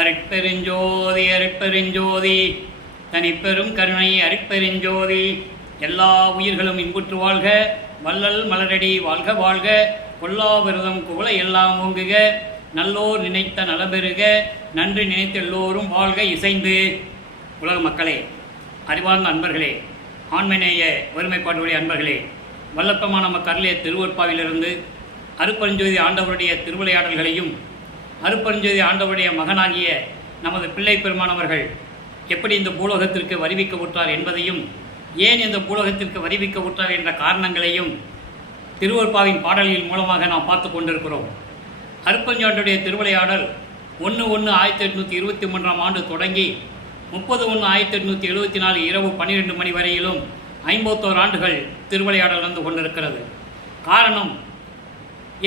அருட்பெருஞ்சோதி அருட்பெருஞ்சோதி தனிப்பெரும் கருணை அருட்பெருஞ்சோதி. எல்லா உயிர்களும் இன்புற்று வாழ்க, வள்ளல் மலரடி வாழ்க வாழ்க, கொல்லா விரதம் குவளை எல்லாம் ஓங்குக, நல்லோர் நினைத்த நலபெறுக, நன்றி நினைத்த எல்லோரும் வாழ்க இசைந்து. உலக மக்களே, அறிவார்ந்த அன்பர்களே, ஆண்மநேய ஒருமைப்பாட்டுடைய அன்பர்களே, வல்லப்பமான நம்ம கர்லிய திருவொற்பாவிலிருந்து அருட்பெருஞ்சோதி ஆண்டவருடைய திருவிளையாடல்களையும் அருட்பெருஞ்சோதி ஆண்டவருடைய மகனாகிய நமது பிள்ளை பெருமானவர்கள் எப்படி இந்த பூலோகத்திற்கு வருவிக்க உற்றார் என்பதையும், ஏன் இந்த பூலோகத்திற்கு வருவிக்க உற்றார் என்ற காரணங்களையும் திருவொற்பாவின் பாடலின் மூலமாக நாம் பார்த்து கொண்டிருக்கிறோம். அருட்பெருஞ்சோதியுடைய திருவிளையாடல் 1/1/1823 ஆண்டு தொடங்கி 30/1/1874 இரவு 12 மணி வரையிலும் 51 ஆண்டுகள் திருவிளையாடல் வந்து கொண்டிருக்கிறது. காரணம்,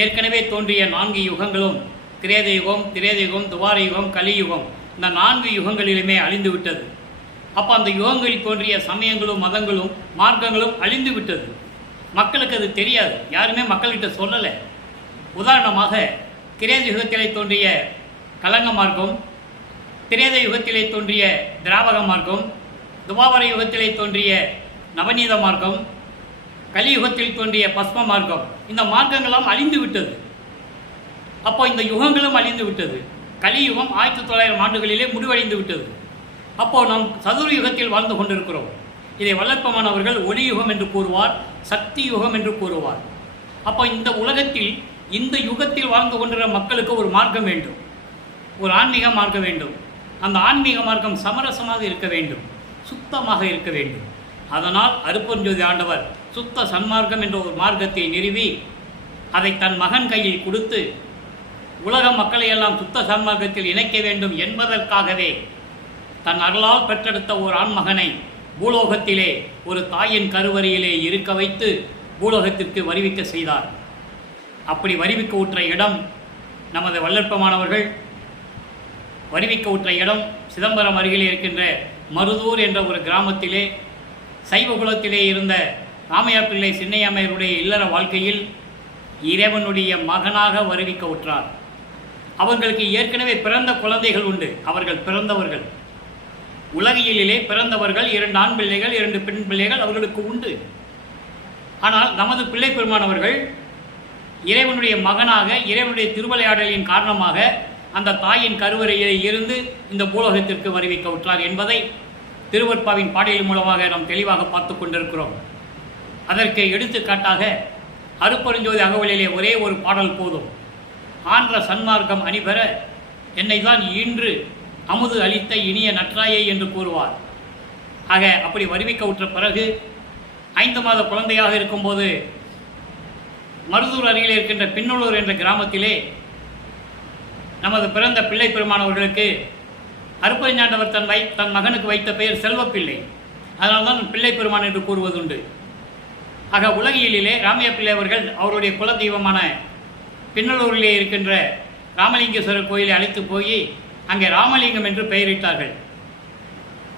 ஏற்கனவே தோன்றிய 4 யுகங்களும் கிரேதயுகம், திரேதயுகம், துவார யுகம், கலியுகம், இந்த 4 யுகங்களிலுமே அழிந்து விட்டது. அப்போ அந்த யுகங்களில் தோன்றிய சமயங்களும் மதங்களும் மார்க்கங்களும் அழிந்து விட்டது. மக்களுக்கு அது தெரியாது, யாருமே மக்கள்கிட்ட சொல்லலை. உதாரணமாக கிரேத யுகத்திலே தோன்றிய கலங்க மார்க்கம், திரேத யுகத்திலே தோன்றிய திராவக மார்க்கம், துவாபர யுகத்திலே தோன்றிய நவநீத மார்க்கம், கலியுகத்தில் தோன்றிய பஸ்ம மார்க்கம், இந்த மார்க்கங்களாம் அழிந்து விட்டது. அப்போ இந்த யுகங்களும் அழிந்து விட்டது. கலியுகம் 1900 ஆண்டுகளிலே முடிவடைந்து விட்டது. அப்போது நாம் சதுர யுகத்தில் வாழ்ந்து கொண்டிருக்கிறோம். இதை வல்லற்பமானவர்கள் ஒளி யுகம் என்று கூறுவார், சக்தி யுகம் என்று கூறுவார். அப்போ இந்த உலகத்தில் இந்த யுகத்தில் வாழ்ந்து கொண்டிருக்கிற மக்களுக்கு ஒரு மார்க்கம் வேண்டும், ஒரு ஆன்மீக மார்க்கம் வேண்டும். அந்த ஆன்மீக மார்க்கம் சமரசமாக இருக்க வேண்டும், சுத்தமாக இருக்க வேண்டும். அதனால் அருட்பெருஞ்சோதி ஆண்டவர் சுத்த சன்மார்க்கம் என்ற ஒரு மார்க்கத்தை நிறுவி அதை தன் மகன் கையில் கொடுத்து உலக மக்களையெல்லாம் சுத்த சன்மார்க்கத்தில் இணைக்க வேண்டும் என்பதற்காகவே தன் அருளால் பெற்றெடுத்த ஒரு ஆண்மகனை பூலோகத்திலே ஒரு தாயின் கருவறையிலே இருக்க வைத்து பூலோகத்திற்கு வருவிக்க செய்தார். அப்படி வருவிக்க உற்ற இடம் நமது வல்லற்பமானவர்கள் வருவிக்க உற்ற இடம் சிதம்பரம் அருகிலே இருக்கின்ற மருதூர் என்ற ஒரு கிராமத்திலே சைவகுலத்திலே இருந்த ராமையா பிள்ளை சின்னையம்மையருடைய இல்லற வாழ்க்கையில் இறைவனுடைய மகனாக வருவிக்க உற்றார். அவர்களுக்கு ஏற்கனவே பிறந்த குழந்தைகள் உண்டு. அவர்கள் பிறந்தவர்கள், உலகியலிலே பிறந்தவர்கள், 2 ஆண் பிள்ளைகள் 2 பெண் பிள்ளைகள் அவர்களுக்கு உண்டு. ஆனால் நமது பிள்ளை பெருமானவர்கள் இறைவனுடைய மகனாக இறைவனுடைய திருவிளையாடலின் காரணமாக அந்த தாயின் கருவறையில் இருந்து இந்த பூலோகத்திற்கு வருவிக்க உற்றார் என்பதை திருவொற்பாவின் பாடலின் மூலமாக நாம் தெளிவாக பார்த்து கொண்டிருக்கிறோம். அதற்கு எடுத்துக்காட்டாக அருட்பெருஞ்சோதி அகவலிலே ஒரே ஒரு பாடல் போதும். ஆன்ற சன்மார்க்கம் அணிபெற என்னை தான் ஈன்று அமுது அளித்த இனிய நற்றாயை என்று கூறுவார். ஆக அப்படி வருவிக்க உற்ற பிறகு 5 மாத குழந்தையாக இருக்கும்போது மருதூர் அருகில் இருக்கின்ற பின்னலூர் என்ற கிராமத்திலே நமது பிறந்த பிள்ளை பெருமானவர்களுக்கு அருட்பெருஞ்சாண்டவர் தன் மகனுக்கு வைத்த பெயர் செல்வப்பிள்ளை. அதனால்தான் பிள்ளை பெருமான் என்று கூறுவதுண்டு. ஆக உலகியலிலே ராமையா பிள்ளை அவர்கள் அவருடைய குலதெய்வமான பின்னலூரிலே இருக்கின்ற ராமலிங்கேஸ்வரர் கோயிலை அழைத்து போய் அங்கே ராமலிங்கம் என்று பெயரிட்டார்கள்.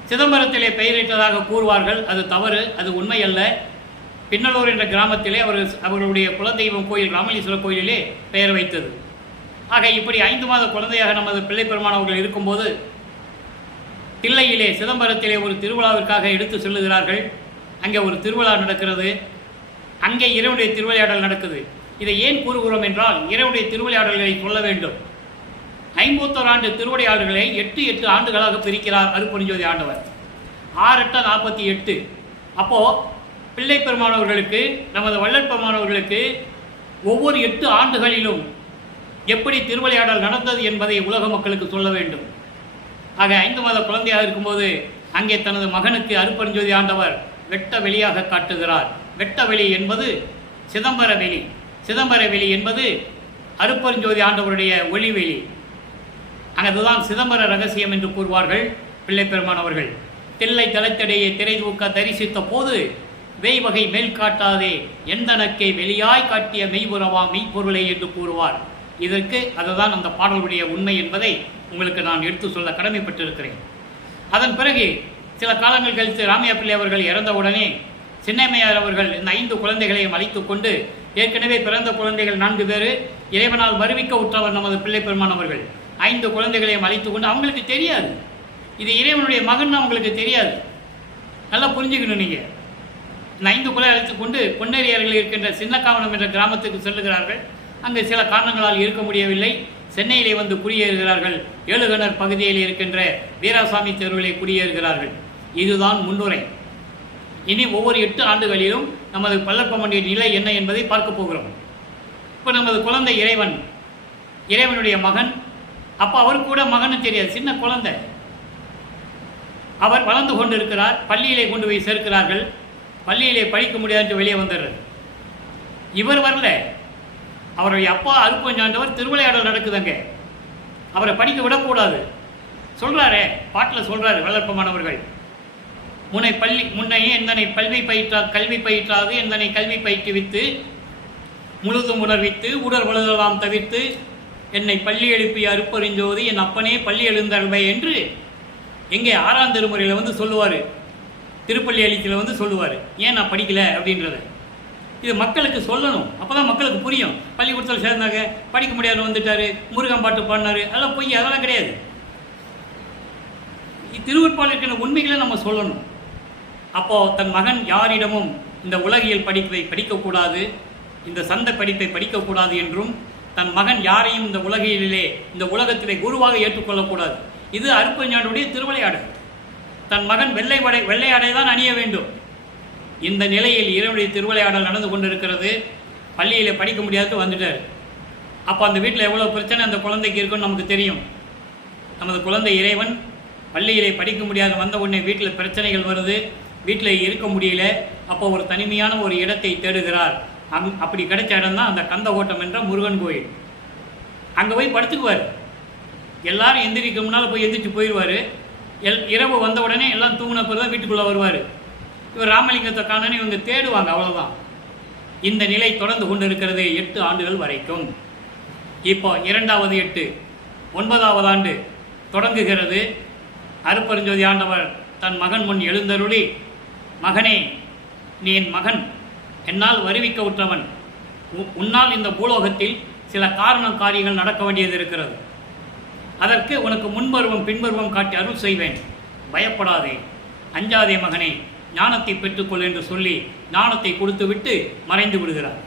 சிதம்பரத்திலே பெயரிட்டதாக கூறுவார்கள். அது தவறு, அது உண்மை அல்ல. பின்னலூர் என்ற கிராமத்திலே அவர்களுடைய குலதெய்வம் கோயில் ராமலிங்கேஸ்வரர் கோயிலிலே பெயர் வைத்தது. ஆக இப்படி 5 மாத குழந்தையாக நமது பிள்ளை பெருமானவர்கள் இருக்கும்போது தில்லையிலே சிதம்பரத்திலே ஒரு திருவிழாவிற்காக எடுத்து செல்லுகிறார்கள். அங்கே ஒரு திருவிழா நடக்கிறது. அங்கே இறைவனுடைய திருவிளையாடல் நடக்குது. இதை ஏன் கூறுகிறோம் என்றால், இறைவனுடைய திருவிளையாடல்களை சொல்ல வேண்டும். 51 ஆண்டு திருவிளையாடல்களை 8 ஆண்டுகளாக பிரிக்கிறார் அருட்பெருஞ்சோதி ஆண்டவர். 6 8 48. அப்போது பிள்ளை பெருமானவர்களுக்கு, நமது வள்ளற்பெருமானவர்களுக்கு ஒவ்வொரு 8 ஆண்டுகளிலும் எப்படி திருவிளையாடல் நடந்தது என்பதை உலக மக்களுக்கு சொல்ல வேண்டும். ஆக 5 மாத குழந்தையாக இருக்கும்போது அங்கே தனது மகனுக்கு அருட்பெருஞ்சோதி ஆண்டவர் வெட்ட வெளியாக காட்டுகிறார். வெட்ட வெளி என்பது சிதம்பர வெளி, சிதம்பர வெளி என்பது அருட்பெருஞ்சோதி ஆண்டவருடைய ஒளிவெளி. அதுதான் சிதம்பர ரகசியம் என்று கூறுவார்கள் பிள்ளை பெருமானவர்கள். தில்லை தளத்தடையை திரை தூக்க தரிசித்த போது வேய்வகை மேல் காட்டாதே எந்தனக்கை வெளியாய் காட்டிய மெய்புறவா மெய்ப்பொருளை என்று கூறுவார். இதற்கு அதுதான் அந்த பாடலுடைய உண்மை என்பதை உங்களுக்கு நான் எடுத்து சொல்ல கடமைப்பட்டிருக்கிறேன். அதன் பிறகு சில காலங்கள் கழித்து ராமையா பிள்ளை அவர்கள் இறந்தவுடனே சின்னம்மையார் அவர்கள் இந்த 5 குழந்தைகளையும் அழைத்து கொண்டு, ஏற்கனவே பிறந்த குழந்தைகள் 4 பேர், இறைவனால் வருவிக்க உற்றவர் நமது பிள்ளை பெருமானவர்கள், 5 குழந்தைகளையும் அழைத்து கொண்டு, அவங்களுக்கு தெரியாது இது இறைவனுடைய மகன், அவங்களுக்கு தெரியாது. நல்லா புரிஞ்சுக்கணும். நீங்கள் இந்த 5 குழந்தை அழைத்து கொண்டு பொன்னேரியார்கள் இருக்கின்ற சின்னக்காவனம் என்ற கிராமத்துக்கு செல்லுகிறார்கள். அங்கு சில காரணங்களால் இருக்க முடியவில்லை. சென்னையிலே வந்து குடியேறுகிறார்கள். ஏழுகணர் பகுதியில் இருக்கின்ற வீராசாமி தெருவிலே குடியேறுகிறார்கள். இதுதான் முன்னுரை. இனி ஒவ்வொரு 8 ஆண்டுகளிலும் நமது பல்லப்பமனுடைய நிலை என்ன என்பதை பார்க்க போகிறோம். இப்போ நமது குழந்தை இறைவனுடைய மகன். அப்போ அவர் கூட மகனு தெரியாது, சின்ன குழந்தை. அவர் வளர்ந்து கொண்டு இருக்கிறார். பள்ளியிலே கொண்டு போய் சேர்க்கிறார்கள். பள்ளியிலே படிக்க முடியாதுன்னு வெளியே வந்துடுறார். இவர் வரல, அவருடைய அப்பா அருப்பஞ்சாண்டவர் திருவிளையாடல் நடக்குதுங்க. அவரை படிக்க விடக்கூடாது சொல்கிறாரே, பாட்டில் சொல்கிறாரு வளர்ப்பமானவர்கள். முன்னையே எந்தனை கல்வி பயிற்றாது எந்தனை கல்வி பயிற்றுவித்து முழுதும் உணர்வித்து உடல் வலுதலாம் தவிர்த்து என்னை பள்ளி எழுப்பிய அருப்பறிஞ்சோது என் அப்பனே பள்ளி எழுந்தருவை என்று எங்கே 6ஆம் திருமுறையில் வந்து சொல்லுவார். திருப்பள்ளி அளிக்கில் வந்து சொல்லுவார். ஏன் நான் படிக்கலை அப்படின்றத. இது மக்களுக்கு சொல்லணும், அப்போ தான் மக்களுக்கு புரியும். பள்ளிக்கூடத்தில் சேர்ந்தாங்க, படிக்க முடியாது வந்துட்டார், முருகன் பாட்டு பாடினார், அதெல்லாம் பொய், அதெல்லாம் கிடையாது. திருவருட்பால் இருக்கிற உண்மைகளை நம்ம சொல்லணும். அப்போது தன் மகன் யாரிடமும் இந்த உலகியல் படிப்பை படிக்கக்கூடாது, இந்த சந்த படிப்பை படிக்கக்கூடாது என்றும், தன் மகன் யாரையும் இந்த உலகிலே இந்த உலகத்திலே குருவாக ஏற்றுக்கொள்ளக்கூடாது. இது அருப்பஞ்சாண்டுடைய திருவிளையாடல். தன் மகன் வெள்ளையாடை தான் அணிய வேண்டும். இந்த நிலையில் இறைவனுடைய திருவிளையாடல் நடந்து கொண்டிருக்கிறது. பள்ளியில் படிக்க முடியாது வந்துட்டார். அப்போ அந்த வீட்டில் எவ்வளோ பிரச்சனை அந்த குழந்தைக்கு இருக்குன்னு நமக்கு தெரியும். நமது குழந்தை இறைவன் பள்ளியிலே படிக்க முடியாத வந்த உடனே வீட்டில் பிரச்சனைகள் வருது, வீட்டில் இருக்க முடியல. அப்போ ஒரு தனிமையான ஒரு இடத்தை தேடுகிறார். அப்படி கிடைச்ச இடம் தான் அந்த கந்தகோட்டம் என்ற முருகன் கோயில். அங்கே போய் படுத்துக்குவார். எல்லாரும் எந்திரிக்க முன்னால் போய் எந்திரிச்சு போயிடுவார். இரவு வந்த உடனே எல்லாம் தூங்கின பிறகு தான் வீட்டுக்குள்ளே வருவார். இவர் ராமலிங்கத்தை காணனே இவங்க தேடுவாங்க, அவ்வளோதான். இந்த நிலை தொடர்ந்து கொண்டு இருக்கிறது 8 ஆண்டுகள் வரைக்கும். இப்போ 2வது 8 9வது ஆண்டு தொடங்குகிறது. அருப்பெருஞ்சோதி ஆண்டவர் தன் மகன் முன் எழுந்தருளி, மகனே, நீ என் மகன், என்னால் வருவிக்க உற்றவன். உன்னால் இந்த பூலோகத்தில் சில காரியங்கள் நடக்க வேண்டியது இருக்கிறது. அதற்கு உனக்கு முன்பருவம் பின்பருவம் காட்டி அருள் செய்வேன். பயப்படாதே, அஞ்சாதே மகனே, ஞானத்தை பெற்றுக்கொள் என்று சொல்லி ஞானத்தை கொடுத்து விட்டு மறைந்து விடுகிறார்.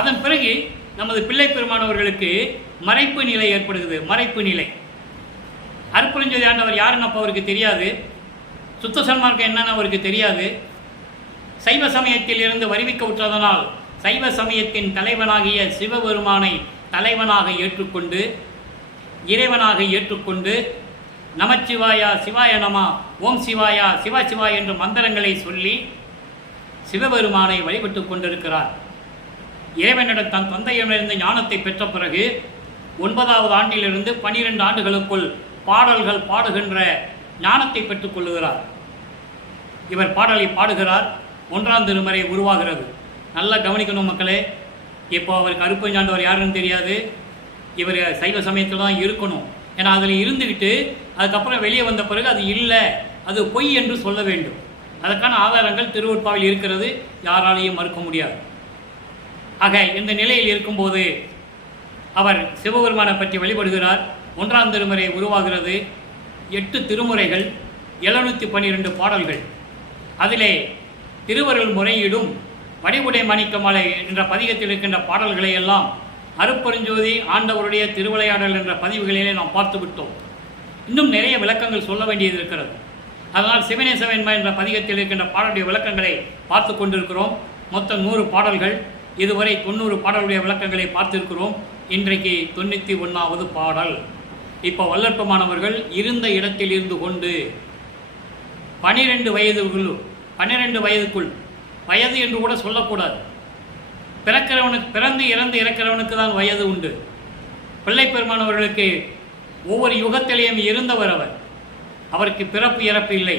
அதன் பிறகு நமது பிள்ளை பெருமானவர்களுக்கு மறைப்பு நிலை ஏற்படுகிறது. மறைப்பு நிலை. அருப்பெருஞ்சோதி ஆண்டவர் யாருன்னு அப்போ அவருக்கு தெரியாது. சுத்த சன்மார்க்கம் என்னன்னு அவருக்கு தெரியாது. சைவ சமயத்தில் இருந்து வருவிக்க உற்றதனால் சைவ சமயத்தின் தலைவனாகிய சிவபெருமானை தலைவனாக ஏற்றுக்கொண்டு, இறைவனாக ஏற்றுக்கொண்டு, நமச்சிவாயா சிவாய நமா, ஓம் சிவாயா சிவா சிவா என்ற மந்திரங்களை சொல்லி சிவபெருமானை வழிபட்டு கொண்டிருக்கிறார். இறைவனிடம் தன் தந்தையிடமிருந்து ஞானத்தை பெற்ற பிறகு 9வது ஆண்டிலிருந்து 12 ஆண்டுகளுக்குள் பாடல்கள் பாடுகின்ற ஞானத்தை பெற்றுக்கொள்ளுகிறார். இவர் பாடலை பாடுகிறார். 1ஆம் திருமுறை உருவாகிறது. நல்லா கவனிக்கணும் மக்களே. இப்போ அவருக்கு அருப்பஞ்சாண்டவர் யாருன்னு தெரியாது. இவர் சைவ சமயத்தில் தான் இருக்கணும். ஏன்னா அதில் இருந்துக்கிட்டு அதுக்கப்புறம் வெளியே வந்த பிறகு அது இல்லை, அது பொய் என்று சொல்ல வேண்டும். அதற்கான ஆதாரங்கள் திருவருட்பாவில் இருக்கிறது, யாராலையும் மறுக்க முடியாது. ஆக இந்த நிலையில் இருக்கும்போது அவர் சிவபெருமானை பற்றி வழிபடுகிறார். 1ஆம் திருமுறை உருவாகிறது. 8 திருமுறைகள், 712 பாடல்கள். அதிலே திருவருள் முறையீடும் வடிவுடை மாணிக்கமாலை என்ற பதிகத்தில் இருக்கின்ற பாடல்களை எல்லாம் அருப்பெருஞ்சோதி ஆண்டவருடைய திருவிளையாடல் என்ற பதிவுகளிலே நாம் பார்த்து விட்டோம். இன்னும் நிறைய விளக்கங்கள் சொல்ல வேண்டியது இருக்கிறது. அதனால் சிவனேசவன்மா என்ற பதிகத்தில் இருக்கின்ற பாடலுடைய விளக்கங்களை பார்த்து கொண்டிருக்கிறோம். மொத்தம் 100 பாடல்கள். இதுவரை 90 பாடலுடைய விளக்கங்களை பார்த்திருக்கிறோம். இன்றைக்கு 91வது பாடல். இப்போ வல்லற்பமானவர்கள் இருந்த இடத்தில் இருந்து கொண்டு 12 வயதுக்குள், வயது என்று கூட சொல்லக்கூடாது, பிறந்து இறந்து இறக்கிறவனுக்கு தான் வயது உண்டு. பிள்ளை பெருமானவர்களுக்கு ஒவ்வொரு யுகத்திலேயும் இருந்தவர் அவர். அவருக்கு பிறப்பு இறப்பு இல்லை.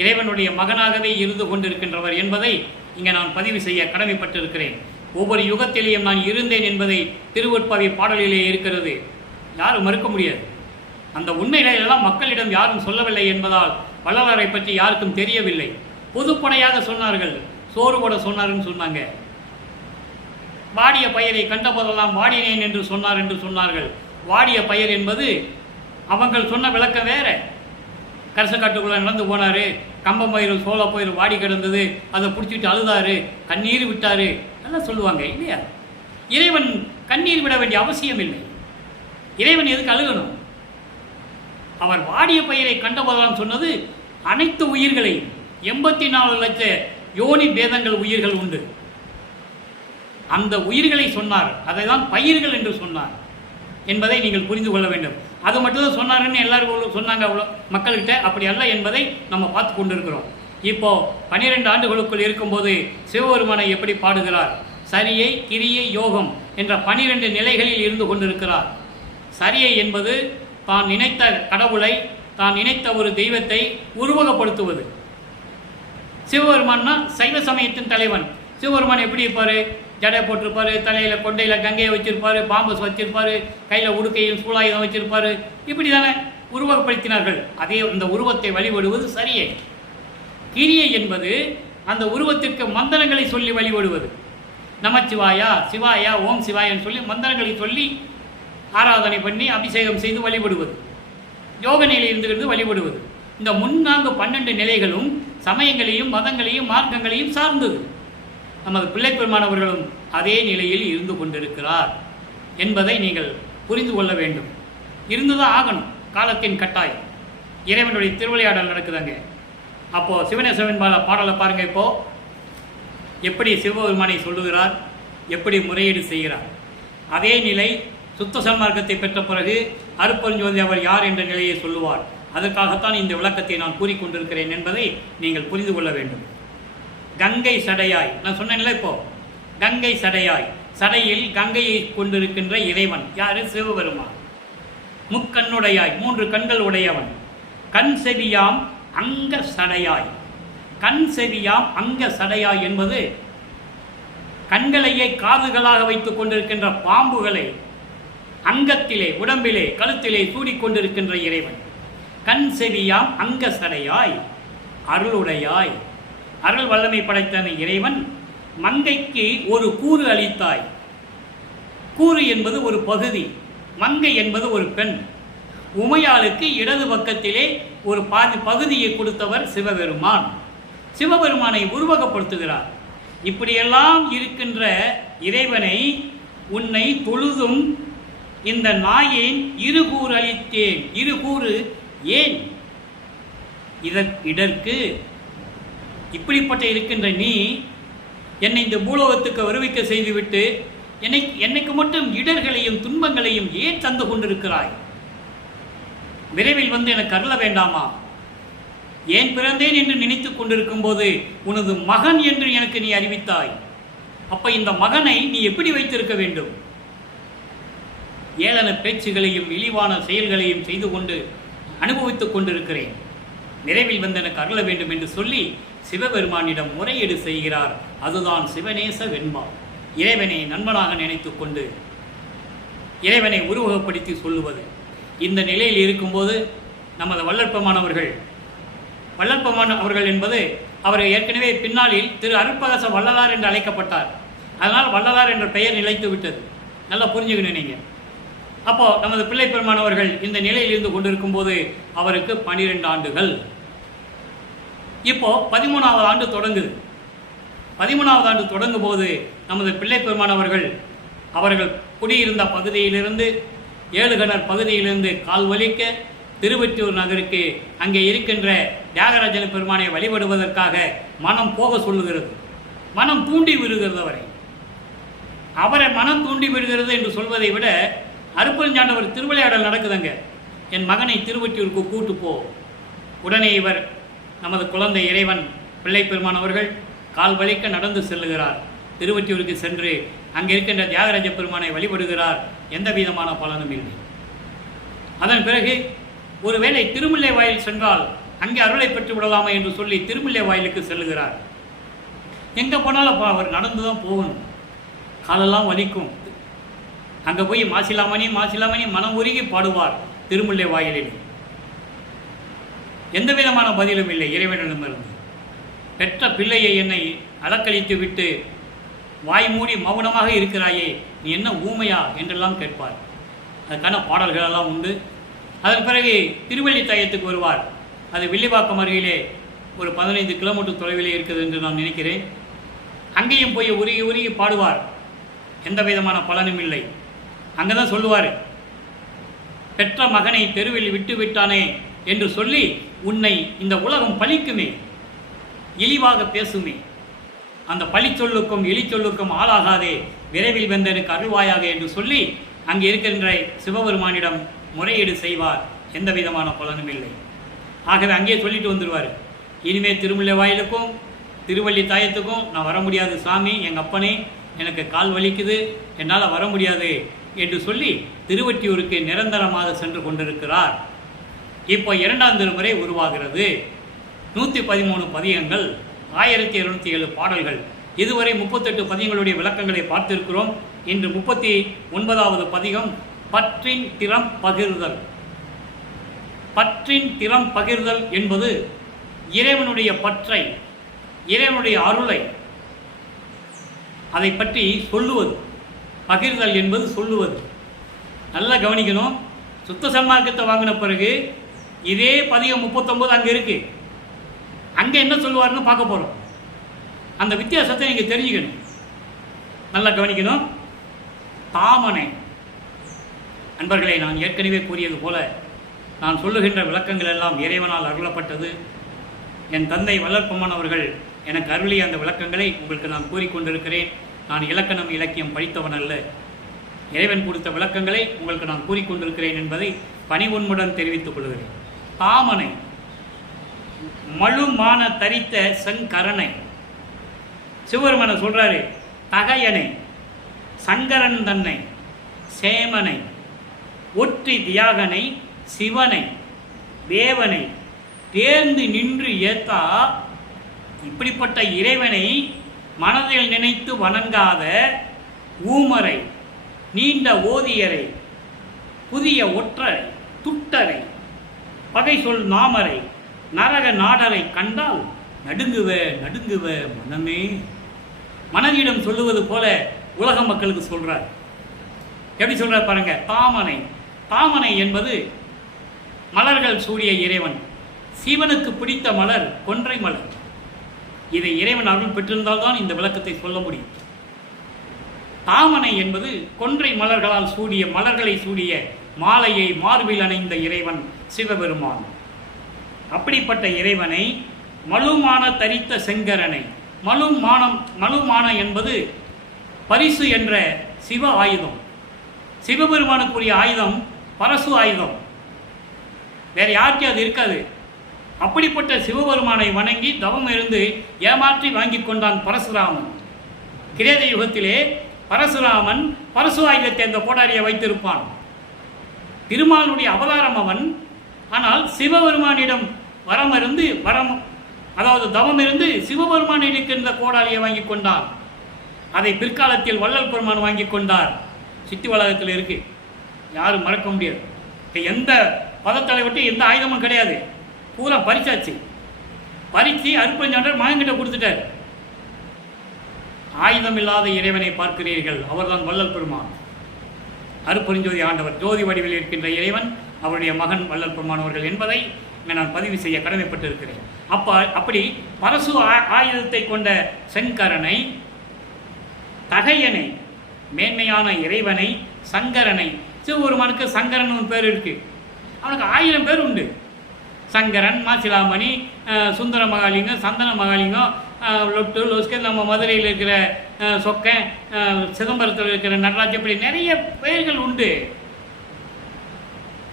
இறைவனுடைய மகனாகவே இருந்து கொண்டிருக்கின்றவர் என்பதை இங்கே நான் பதிவு செய்ய கடமைப்பட்டிருக்கிறேன். ஒவ்வொரு யுகத்திலேயும் நான் இருந்தேன் என்பதை திருவருட்பாவி பாடலிலே இருக்கிறது. யாரும் மறுக்க முடியாது. அந்த உண்மைகளெல்லாம் மக்களிடம் யாரும் சொல்லவில்லை என்பதால் வள்ளலாரை பற்றி யாருக்கும் தெரியவில்லை. பொதுப்படையாக சொன்னார்கள். சோறு போட சொன்னார்னு சொன்னாங்க. வாடிய பயிரை கண்டபோதெல்லாம் வாடினேன் என்று சொன்னார்கள். வாடிய பயிர் என்பது அவங்கள் சொன்ன விளக்கம் வேற. கரசக்காட்டுக்குள்ளே நடந்து போனார், கம்பம் பயிர் சோள பயிர் வாடி கிடந்தது, அதை பிடிச்சிட்டு அழுதாரு, கண்ணீர் விட்டார், அதெல்லாம் சொல்லுவாங்க இல்லையா? இறைவன் கண்ணீர் விட வேண்டிய அவசியம் இல்லை. இறைவன் எதுக்கு அழுகணும்? அவர் வாடிய பயிரை கண்டபோதெல்லாம் சொன்னது அனைத்து உயிர்களையும், 84 லட்ச யோனி பேதங்கள் உயிர்கள் உண்டு, அந்த உயிர்களை சொன்னார். அதை தான் பயிர்கள் என்று சொன்னார் என்பதை நீங்கள் புரிந்து கொள்ள வேண்டும். அது மட்டும்தான் சொன்னாருன்னு எல்லாரும் சொன்னாங்க அவ்வளோ மக்கள்கிட்ட, அப்படி அல்ல என்பதை நம்ம பார்த்து கொண்டிருக்கிறோம். இப்போ 12 ஆண்டுகளுக்குள் இருக்கும்போது சிவபெருமானை எப்படி பாடுகிறார்? சரியை, கிரியை, யோகம் என்ற 12 நிலைகளில் இருந்து கொண்டிருக்கிறார். சரியை என்பது தான் நினைத்த கடவுளை, தான் நினைத்த ஒரு தெய்வத்தை உருவகப்படுத்துவது. சிவபெருமான்னா சைவ சமயத்தின் தலைவன். சிவபெருமான் எப்படி இருப்பார்? ஜடை போட்டிருப்பார், தலையில் கொண்டையில் கங்கையை வச்சிருப்பார், பாம்பஸ் வச்சிருப்பார், கையில் உடுக்கையும் சூலாயுதம் வச்சிருப்பார். இப்படி தானே உருவகப்படுத்தினார்கள். அதே அந்த உருவத்தை வழிபடுவது சரியை. கிரியை என்பது அந்த உருவத்திற்கு மந்திரங்களை சொல்லி வழிபடுவது. நமச்சிவாயா, சிவாயா, ஓம் சிவாயன்னு சொல்லி மந்திரங்களை சொல்லி ஆராதனை பண்ணி அபிஷேகம் செய்து வழிபடுவது. யோக நிலையில் இருந்துகிறது வழிபடுவது. இந்த 12 நிலைகளும் சமயங்களையும் மதங்களையும் மார்க்கங்களையும் சார்ந்தது. நமது பிள்ளைப்பெருமானவர்களும் அதே நிலையில் இருந்து கொண்டிருக்கிறார் என்பதை நீங்கள் புரிந்து கொள்ள வேண்டும். இருந்துதான் ஆகணும், காலத்தின் கட்டாயம். இறைவனுடைய திருவிளையாடல் நடக்குதுங்க. அப்போது சிவனேசவன் பாடலை பாருங்கள். இப்போது எப்படி சிவபெருமானை சொல்லுகிறார், எப்படி முறையீடு செய்கிறார். அதே நிலை சுத்த சன்மார்க்கத்தை பெற்ற பிறகு அருட்பெருஞ்சோதி அவர் யார் என்ற நிலையை சொல்லுவார். அதற்காகத்தான் இந்த விளக்கத்தை நான் கூறிக்கொண்டிருக்கிறேன் என்பதை நீங்கள் புரிந்து கொள்ள வேண்டும். கங்கை சடையாய், நான் சொன்னேன்ல, இப்போ கங்கை சடையாய், சடையில் கங்கையை கொண்டிருக்கின்ற இறைவன் யாரு? சிவபெருமான். முக்கண்ணுடையாய், 3 கண்கள் உடையவன். கண் செவியாம் அங்க சடையாய். கண் செவியாம் அங்க சடையாய் என்பது கண்களையே காதுகளாக வைத்துக் கொண்டிருக்கின்ற பாம்புகளை அங்கத்திலே, உடம்பிலே, கழுத்திலே சூடிக்கொண்டிருக்கின்ற இறைவன். கண் செவியாம் அங்க சடையாய், அருளுடையாய், அருள் வல்லமை படைத்த இறைவன். மங்கைக்கு ஒரு கூறு அளித்தாய். கூறு என்பது ஒரு பகுதி, மங்கை என்பது ஒரு பெண். உமையாளுக்கு இடது பக்கத்திலே ஒரு பகுதியை கொடுத்தவர் சிவபெருமான். சிவபெருமானை உருவகப்படுத்துகிறார். இப்படியெல்லாம் இருக்கின்ற இறைவனை உன்னை தொழுதும் இந்த நாயேன் இருகூறு அளித்தேன். இருகூறு ஏன்? இதற்கு இப்படிப்பட்ட இருக்கின்ற நீ என்னை இந்த பூலோகத்துக்கு வருவிக்க செய்துவிட்டு என்னைக்கு மட்டும் இடர்களையும் துன்பங்களையும் ஏன் தந்து கொண்டிருக்கிறாய்? விரைவில் வந்து எனக்கு அருள வேண்டாமா? ஏன் பிறந்தேன் என்று நினைத்துக் கொண்டிருக்கும் போது உனது மகன் என்று எனக்கு நீ அறிவித்தாய். அப்ப இந்த மகனை நீ எப்படி வைத்திருக்க வேண்டும்? ஏளன பேச்சுகளையும் இழிவான செயல்களையும் செய்து கொண்டு அனுபவித்துக் கொண்டிருக்கிறேன். விரைவில் வந்து எனக்கு அருள வேண்டும் என்று சொல்லி சிவபெருமானிடம் முறையீடு செய்கிறார். அதுதான் சிவநேச வெண்பா. இறைவனை நண்பனாக நினைத்து கொண்டு இறைவனை உருவகப்படுத்தி சொல்லுவது. இந்த நிலையில் இருக்கும்போது நமது வள்ளற்பமானவர்கள் அவர்கள் என்பது அவர் ஏற்கனவே பின்னாளில் திரு அருட்பகச வள்ளலார் என்று அழைக்கப்பட்டார். அதனால் வள்ளலார் என்ற பெயர் நிலைத்து விட்டது. நல்லா புரிஞ்சுக்கணும் நீங்கள். அப்போது நமது பிள்ளை பெருமானவர்கள் இந்த நிலையில் இருந்து கொண்டிருக்கும் போது அவருக்கு 12 ஆண்டுகள். இப்போது 13வது ஆண்டு தொடங்குது. 13வது ஆண்டு தொடங்கும் போது நமது பிள்ளை பெருமானவர்கள் அவர்கள் குடியிருந்த பகுதியிலிருந்து, ஏழுகணர் பகுதியிலிருந்து கால் வலிக்க திருவொற்றியூர் நகருக்கு அங்கே இருக்கின்ற தியாகராஜன பெருமானை வழிபடுவதற்காக மனம் போக சொல்லுகிறது. மனம் தூண்டி விடுகிறது. அவரை மனம் தூண்டி விடுகிறது என்று சொல்வதை விட அருட்பெருஞ்சாண்டவர் திருவிளையாடல் நடக்குதுங்க. என் மகனை திருவொற்றியூருக்கு கூட்டு போ. உடனே இவர் நமது குழந்தை இறைவன் பிள்ளை பெருமானவர்கள் கால் வலிக்க நடந்து செல்லுகிறார். திருவொற்றியூருக்கு சென்று அங்கே இருக்கின்ற தியாகராஜ பெருமானை வழிபடுகிறார். எந்த விதமான பலனும் இல்லை. அதன் பிறகு ஒருவேளை திருமுல்லை வாயில் சென்றால் அங்கே அருளை பெற்று விடலாமா என்று சொல்லி திருமுல்லை வாயிலுக்கு செல்லுகிறார். எங்கே போனாலும் அவர் நடந்து தான் போகணும். காலெல்லாம் வலிக்கும். அங்கே போய் மாசிலாமணி மாசிலாமணி மனம் உருகி பாடுவார் திருமுல்லை வாயிலில். எந்த விதமான பதிலும் இல்லை இறைவனிடமிருந்து. பெற்ற பிள்ளையை என்னை அலக்களித்து விட்டு வாய் மூடி மௌனமாக இருக்கிறாயே, நீ என்ன ஊமையா என்றெல்லாம் கேட்பார். அதுக்கான பாடல்கள் எல்லாம் உண்டு. அதன் பிறகு திருவள்ளி தாயத்துக்கு வருவார். அது வில்லிவாக்கம் அருகிலே ஒரு 15 கிலோமீட்டர் தொலைவில் இருக்குது என்று நான் நினைக்கிறேன். அங்கேயும் போய் உருகி உருகி பாடுவார். எந்த விதமான பலனும் இல்லை. அங்கே தான் சொல்லுவார், பெற்ற மகனை தெருவில் விட்டு விட்டானே என்று சொல்லி உன்னை இந்த உலகம் பழிக்குமே, இழிவாக பேசுமே, அந்த பழி சொல்லுக்கும் இழி சொல்லுக்கும் ஆளாகாதே, விரைவில் வந்தனுக்கு அருள்வாயாக என்று சொல்லி அங்கே இருக்கின்ற சிவபெருமானிடம் முறையீடு செய்வார். எந்த விதமான பலனும் இல்லை. ஆகவே அங்கேயே சொல்லிட்டு வந்துடுவார், இனிமே திருமுல்லை வாயிலுக்கும் திருவள்ளி தாயத்துக்கும் நான் வர முடியாது சாமி, எங்கள் அப்பனே எனக்கு கால் வலிக்குது, என்னால் வர முடியாது என்று சொல்லி திருவொற்றியூருக்கு நிரந்தரமாக சென்று கொண்டிருக்கிறார். இப்போ 2ஆம் திருமுறை உருவாகிறது. 113 பதிகங்கள், 1207 பாடல்கள். இதுவரை 38 பதிகங்களுடைய விளக்கங்களை பார்த்திருக்கிறோம். இன்று 39வது பதிகம், பற்றின் திறம் பகிர்தல். பற்றின் திறம் பகிர்தல் என்பது இறைவனுடைய பற்றை, இறைவனுடைய அருளை, அதை பற்றி சொல்லுவது. பகிர்தல் என்பது சொல்லுவது. நல்லா கவனிக்கணும். சுத்த சன்மார்க்கத்தை வாங்கின பிறகு இதே பதிகம் 39 அங்கே இருக்கு. அங்கே என்ன சொல்லுவார்னு பார்க்க போகிறோம். அந்த வித்தியாசத்தை நீங்கள் தெரிஞ்சுக்கணும். நல்லா கவனிக்கணும். தாமனை அன்பர்களை, நான் ஏற்கனவே கூறியது போல நான் சொல்லுகின்ற விளக்கங்கள் எல்லாம் இறைவனால் அருளப்பட்டது. என் தந்தை வள்ளற்பெருமான் அவர்கள் எனக்கு அருளிய அந்த விளக்கங்களை உங்களுக்கு நான் கூறிக்கொண்டிருக்கிறேன். நான் இலக்கணம் இலக்கியம் படித்தவன் அல்ல. இறைவன் கொடுத்த விளக்கங்களை உங்களுக்கு நான் கூறிக்கொண்டிருக்கிறேன் என்பதை பணிவொன்முடன் தெரிவித்துக் கொள்கிறேன். தாமனை, மழுமான தரித்த செங்கரனை. சிவபெருமான சொல்றாரு, தகையனை, சங்கரன் தன்னை, சேமனை, ஒற்றி தியாகனை, சிவனை, தேவனை தேர்ந்து நின்று ஏத்தா. இப்படிப்பட்ட இறைவனை மனதில் நினைத்து வணங்காத ஊமரை, நீண்ட ஓதியரை, புதிய ஒற்றரை, துட்டரை, பகை சொல் நாமரை, நரக நாடரை கண்டால் நடுங்குவ நடுங்குவ மனமே. மனதிடம் சொல்லுவது போல உலக மக்களுக்கு சொல்றார். எப்படி சொல்றார் பாருங்க. தாமனை, தாமனை என்பது மலர்கள் சூடிய இறைவன். சிவனுக்கு பிடித்த மலர் கொன்றை மலர். இதை இறைவன் அருள் பெற்றிருந்தால்தான் இந்த விளக்கத்தை சொல்ல முடியும். தாமனை என்பது கொன்றை மலர்களால் சூடிய, மலர்களை சூடிய மாலையை மார்பில் அணைந்த இறைவன் சிவபெருமான். அப்படிப்பட்ட இறைவனை மழுமான தரித்த செங்கரனை. மழுமான என்பது பரிசு என்ற சிவ ஆயுதம். சிவபெருமானுக்குரிய ஆயுதம் பரசு ஆயுதம். வேற யாருக்கும் அது இருக்காது. அப்படிப்பட்ட சிவபெருமானை வணங்கி தவம் இருந்து ஏமாற்றி வாங்கி கொண்டான் பரசுராமன். கிரேத யுகத்திலே பரசுராமன் பரசு ஆயுதத்தை அந்த கோடாரியை வைத்திருப்பான். திருமாலுடைய அவதாரம் அவன். ஆனால் சிவபெருமானிடம் அதாவது தவம் இருந்து சிவபெருமான் இருக்கின்ற கோடாரியை வாங்கி கொண்டான். அதை பிற்காலத்தில் வள்ளல் பெருமான் வாங்கி கொண்டார். சித்தி வளாகத்தில் இருக்கு, யாரும் மறக்க முடியாது. எந்த பதத்தலை விட்டு எந்த ஆயுதமும் கிடையாது, பூரா பறிச்சாச்சு. பறித்து அருப்பஞ்சாண்டர் மகன்கிட்ட கொடுத்துட்டார். ஆயுதம் இல்லாத இறைவனை பார்க்கிறீர்கள், அவர்தான் வள்ளல் பெருமான். அருப்பெருஞ்சோதி ஆண்டவர், ஜோதி வடிவில் இருக்கின்ற இறைவன் அவருடைய மகன் வள்ளல் பெருமான் அவர்கள் என்பதை நான் பதிவு செய்ய கடமைப்பட்டிருக்கிறேன். அப்படி பரசு ஆயுதத்தை கொண்ட செங்கரனை, தகையனை, மேன்மையான இறைவனை, சங்கரனை. சிவபெருமானுக்கு சங்கரன் ஒரு பேர் இருக்கு. அவனுக்கு 1000 பேர் உண்டு. சங்கரன், மாசிலாமணி, சுந்தர மகாலிங்கம், சந்தன மகாலிங்கம், லொட்டு லொஸ்கு, நம்ம மதுரையில் இருக்கிற சொக்கன், சிதம்பரத்தில் இருக்கிற நடராஜ், இப்படி நிறைய பெயர்கள் உண்டு.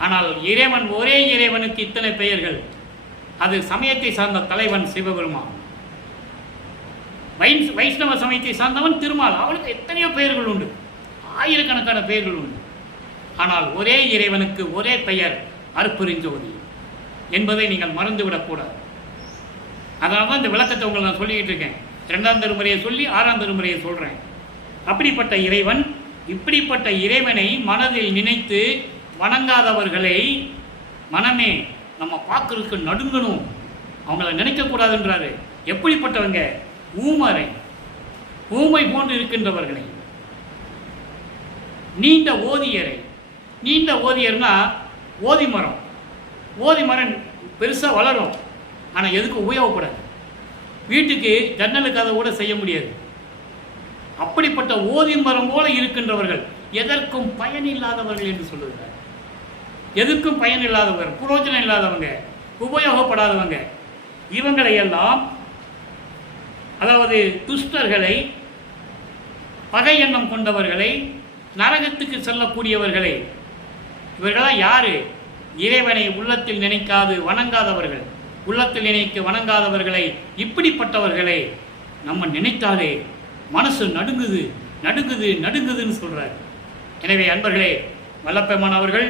ஆனால் இறைவன், ஒரே இறைவனுக்கு இத்தனை பெயர்கள். அது சமயத்தை சார்ந்த தலைவன் சிவபெருமான். வைஷ்ணவ சமயத்தை சார்ந்தவன் திருமால். அவனுக்கு எத்தனையோ பெயர்கள் உண்டு, ஆயிரக்கணக்கான பெயர்கள் உண்டு. ஆனால் ஒரே இறைவனுக்கு ஒரே பெயர் அருப்பெருஞ்சோதி என்பதை நீங்கள் மறந்துவிடக்கூடாது. அதனால தான் இந்த விளக்கத்தை உங்களை நான் சொல்லிக்கிட்டு இருக்கேன். 2ஆம் திருமுறையை சொல்லி 6ஆம் திருமுறையை சொல்கிறேன். அப்படிப்பட்ட இறைவன், இப்படிப்பட்ட இறைவனை மனதில் நினைத்து வணங்காதவர்களை மனமே நம்ம பார்க்கறதுக்கு நடுங்கணும், அவங்கள நினைக்கக்கூடாதுன்றாரு. எப்படிப்பட்டவங்க? ஊமரை, ஊமை போன்று இருக்கின்றவர்களை, நீண்ட ஓதியரை, நீண்ட ஓதியர்னா ஓதி மரம். ஓதி மரம் பெருசாக வளரும், ஆனால் எதுக்கு உபயோகப்படாது. வீட்டுக்கு ஜன்னலுக்கு அதை கூட செய்ய முடியாது. அப்படிப்பட்ட ஓதி மரம் போல இருக்கின்றவர்கள் எதற்கும் பயன் இல்லாதவர்கள் என்று சொல்லுகிறார். எதுக்கும் பயன் இல்லாதவர்கள், புரோஜனம் இல்லாதவங்க, உபயோகப்படாதவங்க, இவங்களை எல்லாம், அதாவது துஷ்டர்களை, பகை எண்ணம் கொண்டவர்களை, நரகத்துக்கு செல்லக்கூடியவர்களை, இவர்களாம் யாரு? இறைவனை உள்ளத்தில் நினைக்காது வணங்காதவர்கள். உள்ளத்தில் நினைக்க வணங்காதவர்களை, இப்படிப்பட்டவர்களை நம்ம நினைத்தாலே மனசு நடுங்குது நடுங்குது நடுங்குதுன்னு சொல்றார். எனவே அன்பர்களே, வல்லப்பெருமான் அவர்கள்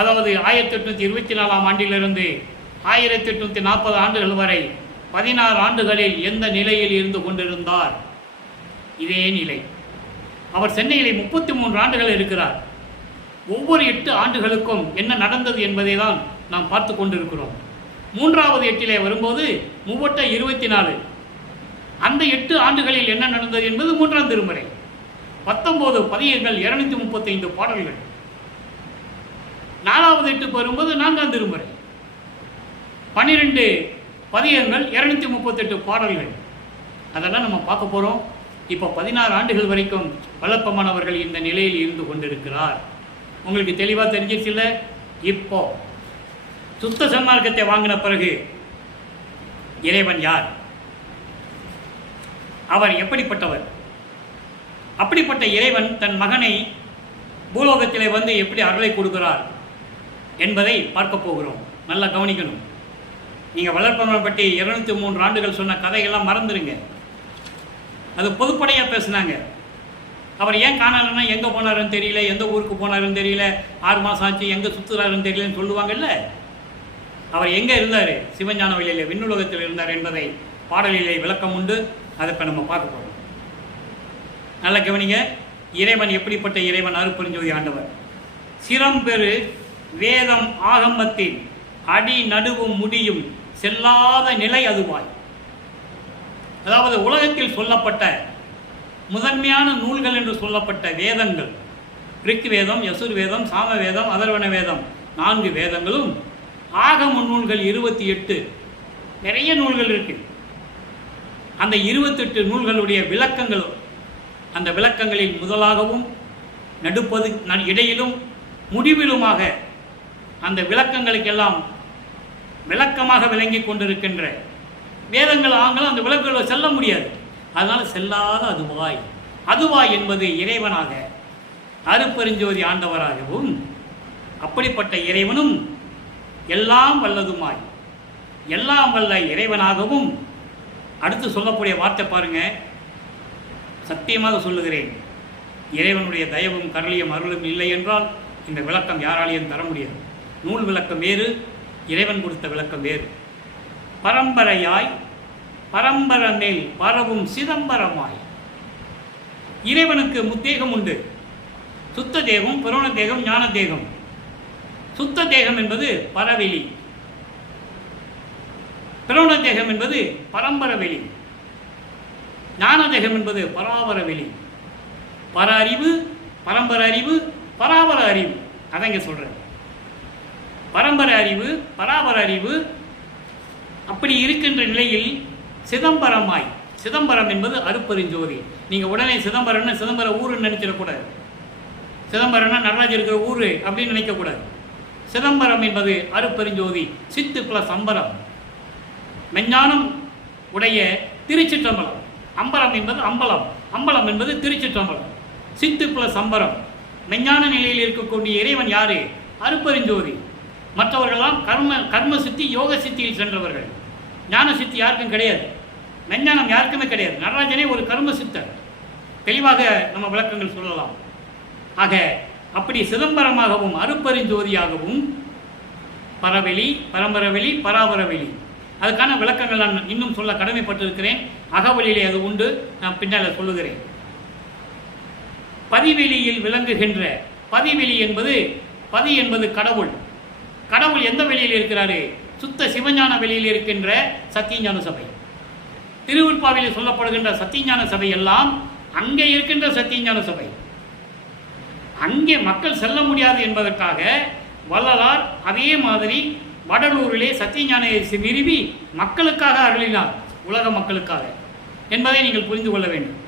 அதாவது 1824ஆம் ஆண்டிலிருந்து 1840 ஆண்டுகள் வரை 16 ஆண்டுகளில் எந்த நிலையில் இருந்து கொண்டிருந்தார்? இதே நிலை. அவர் சென்னையிலே 33 ஆண்டுகள் இருக்கிறார். ஒவ்வொரு 8 ஆண்டுகளுக்கும் என்ன நடந்தது என்பதை தான் நாம் பார்த்து கொண்டிருக்கிறோம். 3வது 8 வரும்போது 24. அந்த 8 ஆண்டுகளில் என்ன நடந்தது என்பது 3ஆம் திருமுறை. 19 பதியங்கள், 235 பாடல்கள். 4வது 8 வரும்போது 4ஆம் திருமுறை. 12 பதியங்கள், 238 பாடல்கள். அதெல்லாம் நம்ம பார்க்க போகிறோம். இப்போ 16 ஆண்டுகள் வரைக்கும் வல்லப்பெருமான் அவர்கள் இந்த நிலையில் இருந்து கொண்டிருக்கிறார். உங்களுக்கு தெளிவாக தெரிஞ்சிச்சு இல்லை? இப்போ சுத்த சன்மார்க்கத்தை வாங்கின பிறகு இறைவன் யார்? அவர் எப்படிப்பட்டவர்? அப்படிப்பட்ட இறைவன் தன் மகனை பூலோகத்திலே வந்து எப்படி அருளை கொடுக்கிறார் என்பதை பார்க்க போகிறோம். நல்லா கவனிக்கணும். நீங்கள் வல்லப்பெருமானை பற்றி 203 ஆண்டுகள் சொன்ன கதைகள்லாம் மறந்துடுங்க. அது பொதுப்படையாக பேசுனாங்க. அவர் ஏன் காணலைன்னா எங்கே போனாருன்னு தெரியல, எந்த ஊருக்கு போனாருன்னு தெரியல, 6 மாதம் ஆச்சு, எங்கே சுற்றுறாருன்னு தெரியலன்னு சொல்லுவாங்கல்ல. அவர் எங்கே இருந்தார்? சிவஞான வழியில் விண்ணுலகத்தில் இருந்தார் என்பதை பாடலிலே விளக்கம் உண்டு. அதை இப்போ நம்ம பார்க்க போகிறோம். நல்ல கவனிங்க. இறைவன் எப்படிப்பட்ட இறைவன்? அருட்பெருஞ்சோதி ஆண்டவர். சிரம்பெரு வேதம் ஆகமத்தின் அடி நடுவும் முடியும் செல்லாத நிலை அதுவாய். அதாவது உலகத்தில் சொல்லப்பட்ட முதன்மையான நூல்கள் என்று சொல்லப்பட்ட வேதங்கள், ரிக் வேதம், யசுர் வேதம், சாம வேதம், அதர்வண வேதம், 4 வேதங்களும், ஆகம நூல்கள் 28, நிறைய நூல்கள் இருக்கு. அந்த 28 நூல்களுடைய விளக்கங்களும், அந்த விளக்கங்களில் முதலாகவும் நடுப்பது இடையிலும் முடிவிலுமாக அந்த விளக்கங்களுக்கெல்லாம் விளக்கமாக விளங்கி கொண்டிருக்கின்ற வேதங்கள் ஆங்களும் அந்த விளக்குகளை செல்ல முடியாது. அதனால் செல்லாத அதுவாய். அதுவாய் என்பது இறைவனாக, அருட்பெருஞ்சோதி ஆண்டவராகவும், அப்படிப்பட்ட இறைவனும் எல்லாம் வல்லதுமாய், எல்லாம் வல்ல இறைவனாகவும். அடுத்து சொல்லக்கூடிய வார்த்தை பாருங்க. சத்தியமாக சொல்லுகிறேன், இறைவனுடைய தயவும் கருளியும் அருளும் இல்லை என்றால் இந்த விளக்கம் யாராலையும் தர முடியாது. நூல் விளக்கம் வேறு, இறைவன் கொடுத்த விளக்கம் வேறு. பரம்பரையாய் பரம்பரை மேல் பரவும் சிதம்பரமாய். இறைவனுக்கு முத்தேகம் உண்டு. சுத்த தேகம், புராண தேகம், ஞான தேகம். சுத்த தேகம் என்பது பரவெளி, புராண தேகம் என்பது பரம்பரை வெளி, ஞான தேகம் என்பது பராபர வெளி. பர அறிவு, பரம்பரை அறிவு, பராபர அறிவு. அதை இங்கே சொல்கிறேன். பரம்பரை அறிவு, பராபர அறிவு அப்படி இருக்கின்ற நிலையில் சிதம்பரமாய். சிதம்பரம் என்பது அருட்பெருஞ்சோதி. நீங்கள் உடனே சிதம்பரம்னா சிதம்பரம் ஊருன்னு நினைச்சிடக்கூடாது. சிதம்பரம்னா நடராஜர் இருக்கிற ஊர் அப்படின்னு நினைக்கக்கூடாது. சிதம்பரம் என்பது அருட்பெருஞ்சோதி, சித்து பிளஸ் அம்பரம், மெஞ்ஞானம் உடைய திருச்சிற்றம்பலம். அம்பலம் என்பது அம்பலம், அம்பலம் என்பது திருச்சிற்றம்பலம். சித்து பிளஸ் அம்பரம், மெஞ்ஞான நிலையில் இருக்கக்கூடிய இறைவன் யாரு? அருட்பெருஞ்சோதி. மற்றவர்களெல்லாம் கர்ம சித்தி, யோக சித்தியில் சென்றவர்கள். ஞான சித்தி யாருக்கும் கிடையாது, மெஞ்ஞானம் யாருக்குமே கிடையாது. நடராஜனே ஒரு கர்ம சித்தர். தெளிவாக நம்ம விளக்கங்கள் சொல்லலாம். ஆக அப்படி சிதம்பரமாகவும் அருட்பெருஞ்சோதியாகவும் பரவெளி, பரம்பரவெளி, பராபரவெளி. அதுக்கான விளக்கங்கள் நான் இன்னும் சொல்ல கடமைப்பட்டிருக்கிறேன். அகவெளியிலே அது உண்டு, நான் பின்னால் சொல்லுகிறேன். பதிவெளியில் விளங்குகின்ற பதிவெளி என்பது, பதி என்பது கடவுள். கடவுள் எந்த வெளியில் இருக்கிறாரு? சுத்த சிவஞான வெளியில் இருக்கின்ற சத்தியஞான சபை. திருவிற்பாவிலே சொல்லப்படுகின்ற சத்தியஞான சபை எல்லாம் அங்கே இருக்கின்ற சத்தியஞான சபை. அங்கே மக்கள் செல்ல முடியாது என்பதற்காக வள்ளலார் அதே மாதிரி வடலூரிலே சத்தியஞானத்தை விரும்பி மக்களுக்காக அருளினார், உலக மக்களுக்காக என்பதை நீங்கள் புரிந்து கொள்ள வேண்டும்.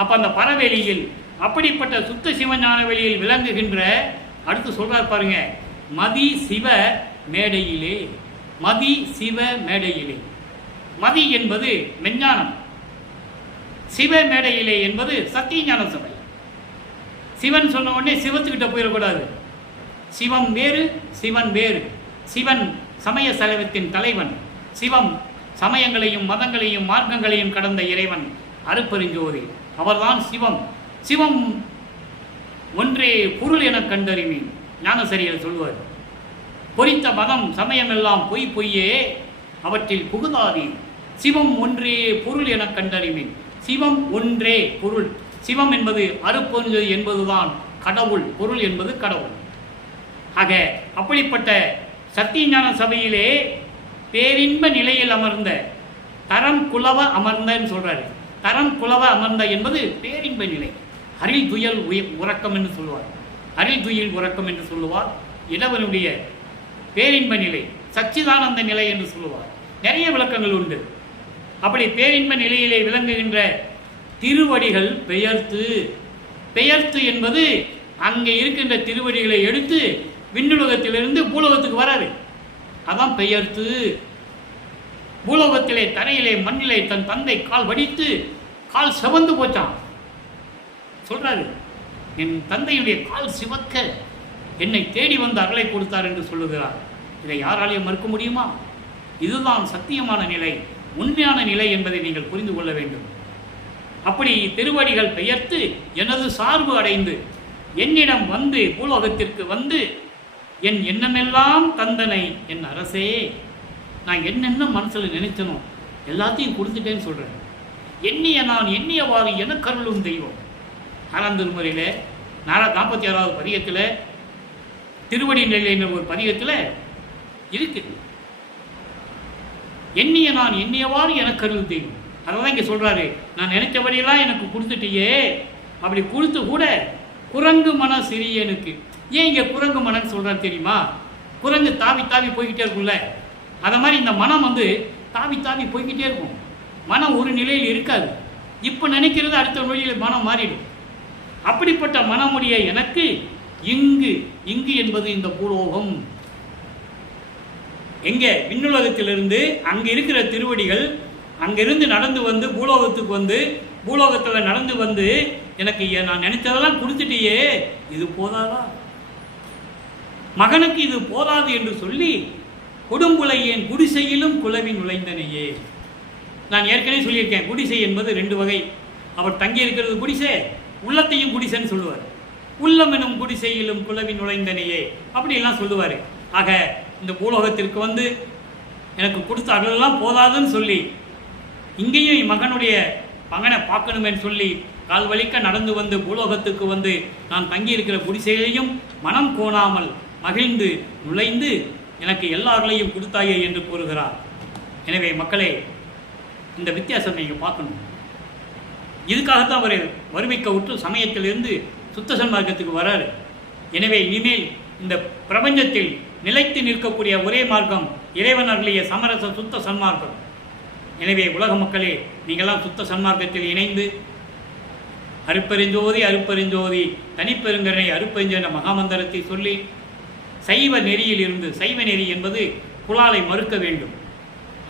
அப்போ அந்த பரவெளியில் அப்படிப்பட்ட சுத்த சிவஞான வெளியில் விளங்குகின்ற, அடுத்து சொல்றார் பாருங்க, மதி சிவ மேடையிலே. மதி சிவ மேடையிலே. மதி என்பது மெஞ்ஞானம், சிவ மேடையிலே என்பது சத்தியஞான சபை. சிவன் சொன்ன உடனே சிவத்துக்கிட்ட போயிடக்கூடாது. சிவம் வேறு, சிவன் வேறு. சிவன் சமய செலவத்தின் தலைவன். சிவம் சமயங்களையும் மதங்களையும் மார்க்கங்களையும் கடந்த இறைவன், அருட்பெருஞ்சோதி. அவர்தான் சிவம். சிவம் ஒன்றே பொருள் என கண்டறிவேன், ஞானசரியர் சொல்வார். பொறித்த மதம் சமயம் எல்லாம் பொய் பொய்யே, அவற்றில் புகுதாதே. சிவம் ஒன்றே பொருள் என கண்டறிவேன். சிவம் ஒன்றே பொருள். சிவம் என்பது அருட்பெருஞ்சோதி என்பதுதான் கடவுள், பொருள் என்பது கடவுள். ஆக அப்படிப்பட்ட சத்தியஞான சபையிலே பேரின்ப நிலையில் அமர்ந்த, தரம் குலவ அமர்ந்தன்னு சொல்றாரு. தரம் குலவ அமர்ந்த என்பது பேரின்ப நிலை. அரில் துயல் உறக்கம் என்று சொல்லுவார். அரில் துயில் உறக்கம் என்று சொல்லுவார். இளவனுடைய பேரின்ப நிலை, சச்சிதானந்த நிலை என்று சொல்லுவார். நிறைய விளக்கங்கள் உண்டு. அப்படி பேரின்ப நிலையிலே விளங்குகின்ற திருவடிகள் பெயர்த்து. பெயர்த்து என்பது அங்கே இருக்கின்ற திருவடிகளை எடுத்து விண்ணுலகத்திலிருந்து பூலோகத்துக்கு வராது, அதான் பெயர்த்து. பூலோகத்திலே தரையிலே மண்ணிலே தன் தந்தை கால் வடித்து கால் சிவந்து போச்சான் சொல்றாரு. என் தந்தையுடைய கால் சிவக்க என்னை தேடி வந்து அருளை கொடுத்தார் என்று சொல்லுகிறார். இதை யாராலையும் மறுக்க முடியுமா? இதுதான் சத்தியமான நிலை, உண்மையான நிலை என்பதை நீங்கள் புரிந்து கொள்ள வேண்டும். அப்படி திருவடிகள் பெயர்த்து எனது சார்பு அடைந்து என்னிடம் வந்து பூலோகத்திற்கு வந்து என் எண்ணமெல்லாம் தந்தனை என் அரசே. நான் என்னென்ன மனசில் நினைச்சனோ எல்லாத்தையும் கொடுத்துட்டேன்னு சொல்கிறேன். எண்ணிய நான் எண்ணியவாறு எனக்கு அருளும் தெய்வம். 4ஆம் திருமுறையில் 46வது பதிகத்தில் திருவடி நிலை என்ற ஒரு பதிகத்தில் இருக்குது. எண்ணிய நான் எண்ணியவாறு எனக்கு அருளும் தெய்வம். அதான் இங்கே சொல்கிறாரு, நான் நினைச்சபடியெல்லாம் எனக்கு கொடுத்துட்டியே. அப்படி கொடுத்து கூட குரங்கு மன சிறியனுக்கு. ஏன் இங்கே குரங்கு மனன்னு சொல்கிறாரு தெரியுமா? குரங்கு தாவி தாவி போய்கிட்டே இருக்கும்ல, அதை மாதிரி இந்த மனம் வந்து தாவி தாவி போய்கிட்டே இருக்கும். மனம் ஒரு நிலையில் இருக்காது. இப்போ நினைக்கிறது அடுத்த நொடியில் மனம் மாறிடும். அப்படிப்பட்ட மனமுடைய எனக்கு இங்கு, இங்கு என்பது இந்த பூலோகம். எங்கே? விண்ணுலகத்திலிருந்து அங்கே இருக்கிற திருவடிகள் அங்கிருந்து நடந்து வந்து பூலோகத்துக்கு வந்து பூலோகத்தில் நடந்து வந்து எனக்கு நான் நினைச்சதெல்லாம் கொடுத்துட்டியே, இது போதாதா? மகனுக்கு இது போதாது என்று சொல்லி கொடும்புலை ஏன் குடிசையிலும் குலவி நுழைந்தனையே. நான் ஏற்கனவே சொல்லியிருக்கேன், குடிசை என்பது 2 வகை. அவர் தங்கி இருக்கிறது குடிசை, உள்ளத்தையும் குடிசைன்னு சொல்லுவார். உள்ளம் எனும் குடிசையிலும் குலவி நுழைந்தனையே அப்படிலாம் சொல்லுவார். ஆக இந்த பூலோகத்திற்கு வந்து எனக்கு கொடுத்த அருளெல்லாம் போதாதுன்னு சொல்லி இங்கேயும் மகனுடைய மகனை பார்க்கணுமேன்னு சொல்லி கால் வலிக்க நடந்து வந்து பூலோகத்துக்கு வந்து நான் தங்கியிருக்கிற குடிசையிலையும் மனம் கோணாமல் மகிழ்ந்து நுழைந்து எனக்கு எல்லார்களையும் கொடுத்தாயே என்று கூறுகிறார். எனவே மக்களே, இந்த வித்தியாசம் நீங்கள் பார்க்கணும். இதுக்காகத்தான் அவர் வறுமைக்க விட்டு சமயத்திலிருந்து சுத்த சன்மார்க்கத்துக்கு வராரு. எனவே இனிமேல் இந்த பிரபஞ்சத்தில் நிலைத்து நிற்கக்கூடிய ஒரே மார்க்கம் இறைவன் அருளிய சமரச சுத்த சன்மார்க்கம். எனவே உலக மக்களே, நீங்களாம் சுத்த சன்மார்க்கத்தில் இணைந்து அருட்பெருஞ்சோதி அருட்பெருஞ்சோதி தனிப்பெருங்கருணை அருட்பெருஞ்சோதி என்ற மகாமந்திரத்தை சொல்லி சைவ நெறியில் இருந்து, சைவ நெறி என்பது புலாலை மறுக்க வேண்டும்,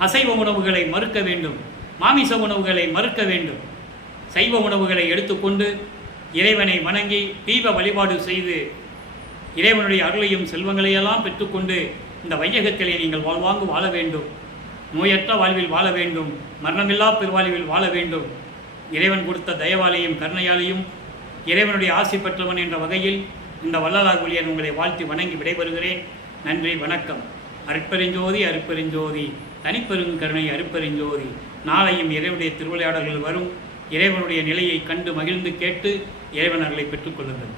அசைவ உணவுகளை மறுக்க வேண்டும், மாமிச உணவுகளை மறுக்க வேண்டும். சைவ உணவுகளை எடுத்துக்கொண்டு இறைவனை வணங்கி தீப வழிபாடு செய்து இறைவனுடைய அருளையும் செல்வங்களையெல்லாம் பெற்றுக்கொண்டு இந்த வையகத்திலே நீங்கள் வாழ்வாங்கு வாழ வேண்டும். நோயற்ற வாழ்வில் வாழ வேண்டும், மரணமில்லா பெருவாழ்வில் வாழ வேண்டும். இறைவன் கொடுத்த தயவாலையும் கருணையாலையும் இறைவனுடைய ஆசி பெற்றவன் என்ற வகையில் இந்த வள்ளலார் ஊழியர் உங்களை வாழ்த்தி வணங்கி விடைபெறுகிறேன். நன்றி, வணக்கம். அருட்பெருஞ்சோதி அருட்பெருஞ்சோதி தனிப்பெருங்கருணை அருட்பெருஞ்சோதி. நாளையும் இறைவனுடைய திருவிளையாடல்கள் வரும். இறைவனுடைய நிலையை கண்டு மகிழ்ந்து கேட்டு இறைவனர்களை பெற்றுக்கொள்ளுங்கள்.